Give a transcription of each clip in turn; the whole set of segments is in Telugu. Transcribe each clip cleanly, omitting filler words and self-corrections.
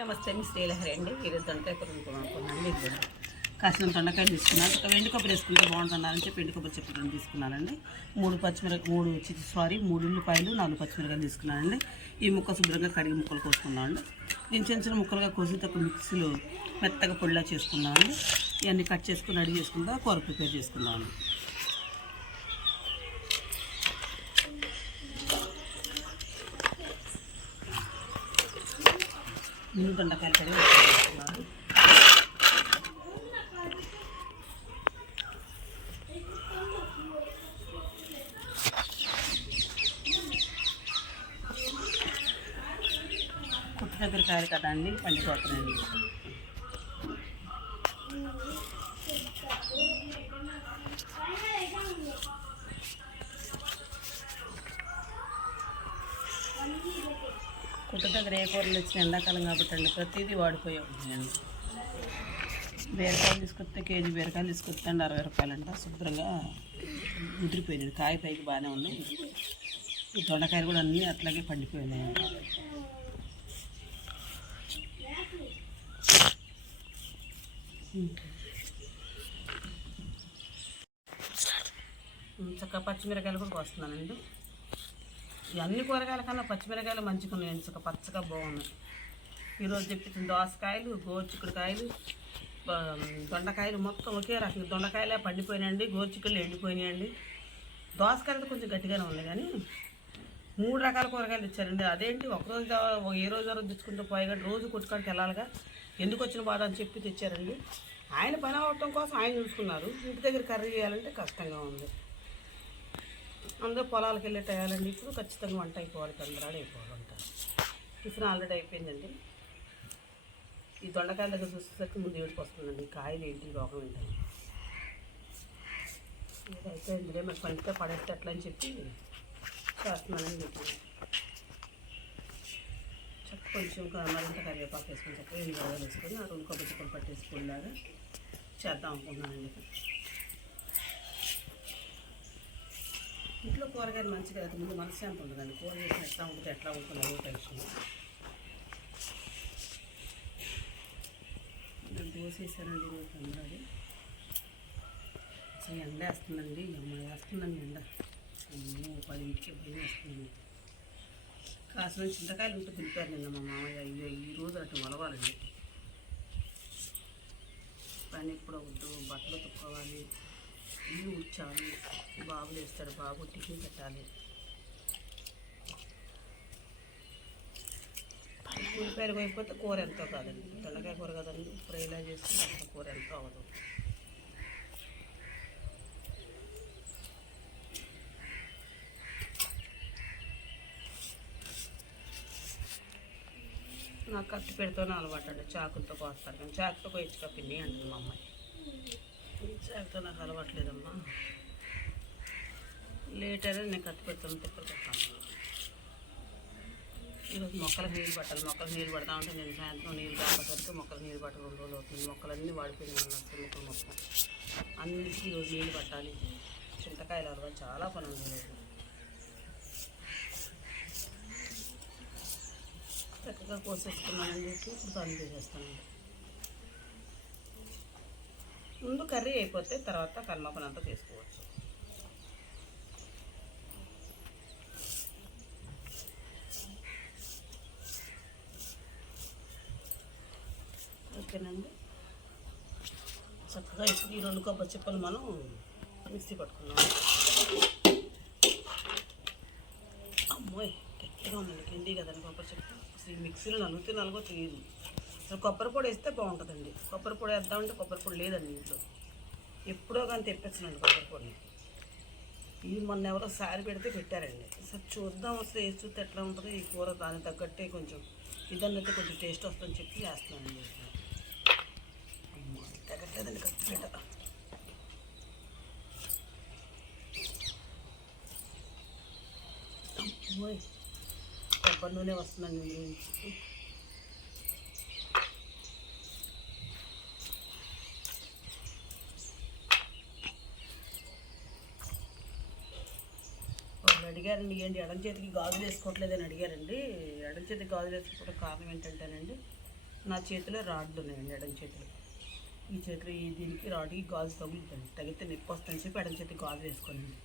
నమస్తే మీ శ్రీలహరి అండి. ఈరోజు దొండకాయ కూర అనుకున్నానండి. కాసిన దొండకాయలు తీసుకున్నాను. ఒక ఎండు కొబ్బరి వేసుకుంటే బాగుంటున్నారని చెప్పి ఎండు కొబ్బరి చెప్పడం తీసుకున్నానండి. 3 ఉల్లిపాయలు 4 పచ్చిమిరకాయలు తీసుకున్నానండి. ఈ ముక్క శుభ్రంగా కడిగి ముక్కలు కోసుకున్నామండి. దీని చిన్న చిన్న ముక్కలుగా కోసి ఒక మిక్సీలో మెత్తగా పొడిలా చేసుకున్నామండి. ఇవన్నీ కట్ చేసుకుని రెడీ చేసుకుంటా కూర ప్రిపేర్ చేసుకున్నామండి. ముందు దొండకాయలు కడిగి వేసుకున్నాను. కుట్టు దగ్గర కాయలు కదా అండి, పండిపోతున్నాయండి. కుట్టు దగ్గర ఏ కూరలు వచ్చిన ఎండాకాలం కాబట్టి అండి ప్రతిదీ వాడిపోయి ఉంటుందండి. బీరకాయలు తీసుకొస్తే కేజీ బీరకాయలు తీసుకొస్తే అండి 60 రూపాయలంట. శుభ్రంగా ముదిరిపోయినాయి. కాయ పైకి బాగానే ఉన్నాయి. ఈ దొండకాయలు కూడా అన్నీ అట్లాగే పండిపోయినాయండి. చక్కగా పచ్చిమిరకాయలు కూడా కోస్తున్నానండి. అన్ని కూరగాయల కన్నా పచ్చిమిరకాయలు మంచిగా ఉన్నాయండి. చక్క పచ్చగా బాగున్నాయి. ఈరోజు చెప్పించిన దోసకాయలు, గోరుచిక్కుడుకాయలు, దొండకాయలు మొత్తం ఒకే రకం. దొండకాయలే పండిపోయినాయండి, గోరుచిక్కుడులు ఎండిపోయినాయండి. దోసకాయలు కొంచెం గట్టిగానే ఉన్నాయి, కానీ 3 రకాల కూరగాయలు ఇచ్చారండి. అదేంటి ఒకరోజు ఏ రోజు తెచ్చుకుంటే పోయి కానీ రోజు కొట్టుకాడికి వెళ్ళాలిగా, ఎందుకు వచ్చిన బాధ అని చెప్పి తెచ్చారండి. ఆయన పని అవటం కోసం ఆయన చూసుకున్నారు. ఇంటి దగ్గర కర్రీ చేయాలంటే కష్టంగా ఉంది. అందరూ పొలాలకు వెళ్ళి వేయాలండి. ఇప్పుడు ఖచ్చితంగా వంట అయిపోవాలి, తొందరగా అయిపోవాలి వంట. టిఫిన్ ఆల్రెడీ అయిపోయిందండి. ఈ దొండకాయల దగ్గర చూసేసరికి ముందు ఏడుపు వస్తుందండి. కాయలు ఏంటి రోగం ఏంటని ఇది అయిపోయిందిలే, మరి పండితే పడేస్తే ఎట్లా అని చెప్పి చేస్తున్నానని చెప్పి చక్క కొంచెం మరింత కరివేపాకు వేసుకొని చక్కగా 8 గడ్డలు వేసుకొని ఆ 2 కొబ్బరి చిప్పలు పట్టేసుకునేలాగా చేద్దాం అనుకుంటున్నానండి. ఇంట్లో కూరగాయలు మంచిగా అయితే ముందు మనశ్శాంతి ఉంటుందండి. కూర చేసిన ఎట్లా ఉంటుంది అదే టెన్షన్. నేను దోసేసానండి ఈరోజు తొందరగా. అసలు ఎండ వేస్తుందండి, వేస్తుందండి ఎండ. 10ంటికి భయం వేస్తుందండి. కాసిన చింతకాయలు ఉంటే దింపారు నిన్న మా మామయ్య. అయ్యో ఈరోజు అటు మొలవాలండి. పని ఎప్పుడు వద్దు, బట్టలు తుక్కోవాలి, ఇల్లు ఉచ్చాలి, బాబు వేస్తాడు, బాబు టిఫిన్ పెట్టాలి. ఉల్లిపాయలు పోయిపోతే కూర ఎంతో కాదండి. దొండకాయ కూర కదండి, ఫ్రైలా చేస్తే అంత కూర ఎంతో అవ్వదు. నాకు కత్తి పెడితేనే అలవాటు అండి. చాకులతో కోస్తాను, కానీ చాకుతో కోయించుక పిన్ని అంటుంది మా అమ్మాయి. చాకుతో నాకు అలవాట్లేదమ్మా. లేట్ అయినా నేను కత్తి పెడతాను, తిప్పలు పెట్టాను. ఈరోజు మొక్కలకు నీళ్ళు పట్టాలి. మొక్కలకు నీళ్ళు పడతా ఉంటే నేను సాయంత్రం నీళ్ళు రాకపోతే మొక్కలు నీళ్ళు పట్ట 2 రోజులు అవుతుంది. మొక్కలన్నీ వాడిపోయినాయి. మొక్కలు మొత్తం అన్నిటికీ ఈరోజు నీళ్ళు పట్టాలి. చింతకాయలు అలవాటు చాలా పని ఉంది. చక్కగా కోసేసుకున్నానని చెప్పి ఇప్పుడు పని చేసేస్తానండి. ముందు కర్రీ అయిపోతే తర్వాత కల్మపని అంతా చేసుకోవచ్చు. ఓకేనండి. చక్కగా ఇప్పుడు ఈ 2 కొబ్బరి చిప్పలు మనం మిక్సీ పట్టుకున్నాం. అమ్మోయ్ గట్టిగా ఉందండి, కింది కదండి కొబ్బరి చిప్ప. అసలు ఈ మిక్సీలో నలుగుతో తెలియదు. అసలు కొబ్బరి పొడి వేస్తే బాగుంటుందండి. కొబ్బరి పొడి వేద్దామంటే కొబ్బరి పొడి లేదండి ఇంట్లో. ఎప్పుడో కానీ తెప్పించనండి కొబ్బరి పొడి. ఇది మొన్న ఎవరో సారి పెడితే పెట్టారండి. అసలు చూద్దాం, అసలు వేసి చూస్తే ఎట్లా ఉంటుంది ఈ కూర. దానికి తగ్గట్టే కొంచెం ఇదన్నైతే కొంచెం టేస్ట్ వస్తుందని చెప్పి వేస్తున్నానండి. అమ్మ తగ్గట్లేదండి కత్తి పెట్ట. కొబ్బరి నూనె వస్తుందండి. అడిగారండి, ఎడం చేతికి గాజులు వేసుకోవట్లేదని అడిగారండి. ఎడం చేతికి గాజులు వేసుకోవడం కారణం ఏంటంటేనండి, నా చేతిలో రాడ్లు ఉన్నాయండి, ఎడం చేతిలో. ఈ చేతిలో దీనికి రాడ్కి గాజు తగులుతుంది, తగిలితే నొప్పి వస్తుంది చెప్పి ఎడం చేతికి గాజు వేసుకోనండి.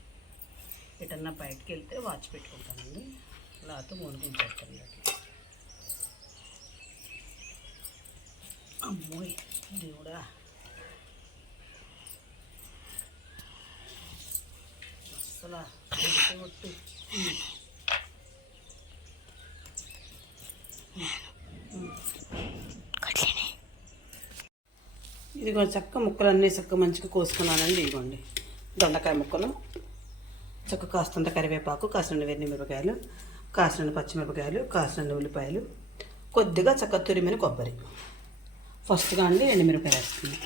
ఎటన్నా బయటకు వెళ్తే వాచ్ పెట్టుకుంటానండి, లేకపోతే మునిగించేస్తాను. అమ్మోయ్ దేవుడా, అసలు ఒట్టు. ఇదిగో చక్క ముక్కలు అన్నీ చక్క మంచిగా కోసుకున్నానండి. ఇదిగోండి దొండకాయ ముక్కలు, చక్క కాస్తంత కరివేపాకు, కాసిన వెన్నెమిరపకాయలు, కాసిన పచ్చిమిరపకాయలు, కాసిన ఉల్లిపాయలు, కొద్దిగా చక్క తురిమిన కొబ్బరి. ఫస్ట్గా అండి ఎండుమిరపకాయలు వేస్తుంది.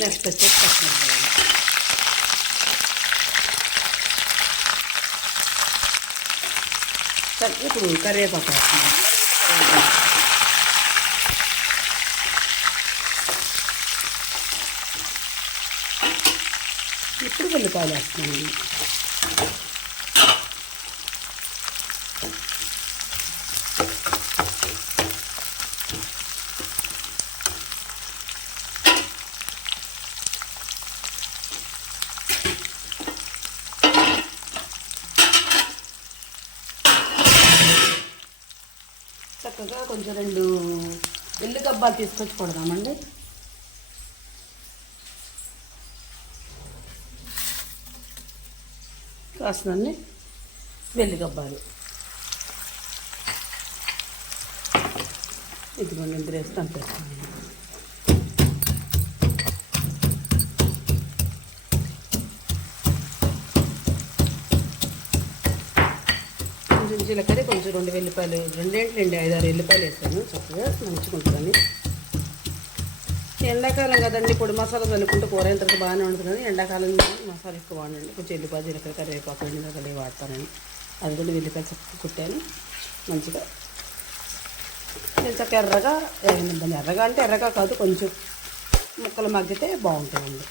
నెక్స్ట్ వచ్చేసి పచ్చిమిరపకాయలు, ఇప్పుడు కరివేపాకు వేస్తున్నాను. ఇప్పుడు ఉల్లిపాయలు వేస్తున్నాను. చక్కగా కొంచెం 2 ఎల్లిగబ్బాలు తీసుకొచ్చి కొడదామండి. కాసినన్ని వెల్లిగబ్బాలు ఇదిగోండి, ఇందులో వేసి తంపేస్తాను. కొంచెం జీలకర్ర, కొంచెం 2 వెల్లిపాయలు, 5-6 ఎల్లిపాయలు వేసాను. చక్కగా మంచిగా ఉంటుందని. ఎండాకాలం కదండి, పొడి మసాలా చల్లుకుంటే కూర అయిన తర్వాత బాగానే ఉంటుంది. కానీ ఎండాకాలం మసాలా ఎక్కువ వాడండి. కొంచెం ఎల్లిపాయ, జీలకర్ర, కరివేపాకు, ఎండుమిరపకాయలు వాడతానండి. అది కూడా వెల్లిపాయలు చక్కగా కుట్టాను మంచిగా. నేను చక్క ఎర్రగా వేయనిద్దాను. ఎర్రగా అంటే ఎర్రగా కాదు, కొంచెం ముక్కలు మగ్గితే బాగుంటుందండి.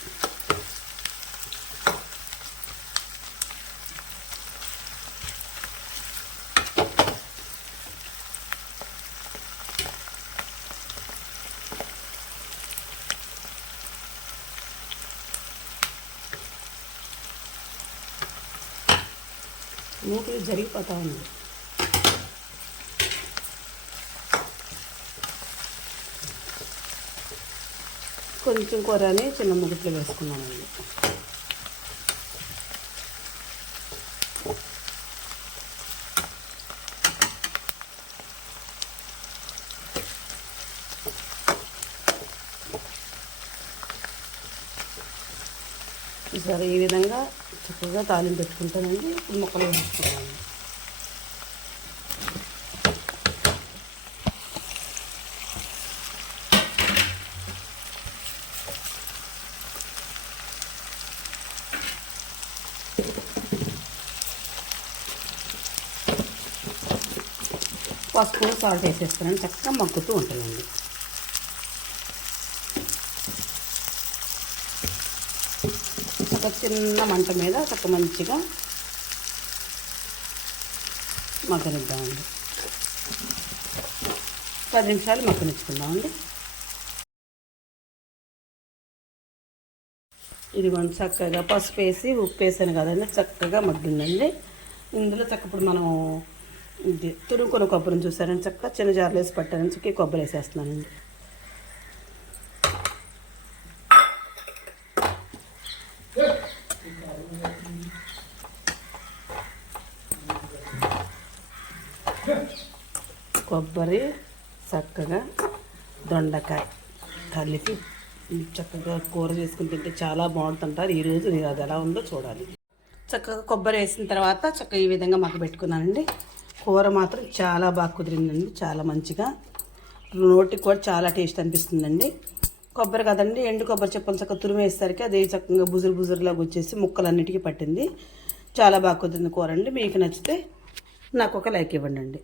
మూకులు జరిగిపోతూ ఉంది. కొంచెం కూరని చిన్న ముగ్గుట్లో వేసుకున్నానండి. సరే, ఈ విధంగా చక్కగా తాలింపు పెట్టుకుంటానండి. ఇప్పుడు ముక్కలు వేసుకున్నాను. పసుపు, సాల్ట్ వేసేస్తానండి. చక్కగా మగ్గుతూ ఉంటుందండి. ఒక చిన్న మంట మీద చక్క మంచిగా మగ్గనిద్దామండి. 10 నిమిషాలు మగ్గనిచ్చుకుందామండి. ఇదిగోండి చక్కగా పసుపు వేసి ఉప్పు వేసాను కదండి, చక్కగా మగ్గిందండి. ఇందులో చక్క ఇప్పుడు మనం ఇది తురుముకొని కొబ్బరిని చూసారని చక్కగా చిన్న జార్లు వేసి పట్టారని చక్క కొబ్బరి వేసేస్తున్నానండి. కొబ్బరి, చక్కగా దొండకాయ కలిపి చక్కగా కూర చేసుకుని తింటే చాలా బాగుంటుంటారు. ఈరోజు నేను అది ఎలా ఉందో చూడాలి. చక్కగా కొబ్బరి వేసిన తర్వాత చక్కగా ఈ విధంగా మగ్గబెట్టుకున్నానండి. కూర మాత్రం చాలా బాగా కుదిరిందండి, చాలా మంచిగా. నోటికి కూడా చాలా టేస్ట్ అనిపిస్తుందండి. కొబ్బరి కదండి, ఎండు కొబ్బరి చెప్పలు చక్కగా తురిమేసరికి అది చక్కగా బుజురులాగా వచ్చేసి ముక్కలన్నిటికీ పట్టింది. చాలా బాగా కుదిరింది కూర అండి. మీకు నచ్చితే నాకు ఒక లైక్ ఇవ్వండి.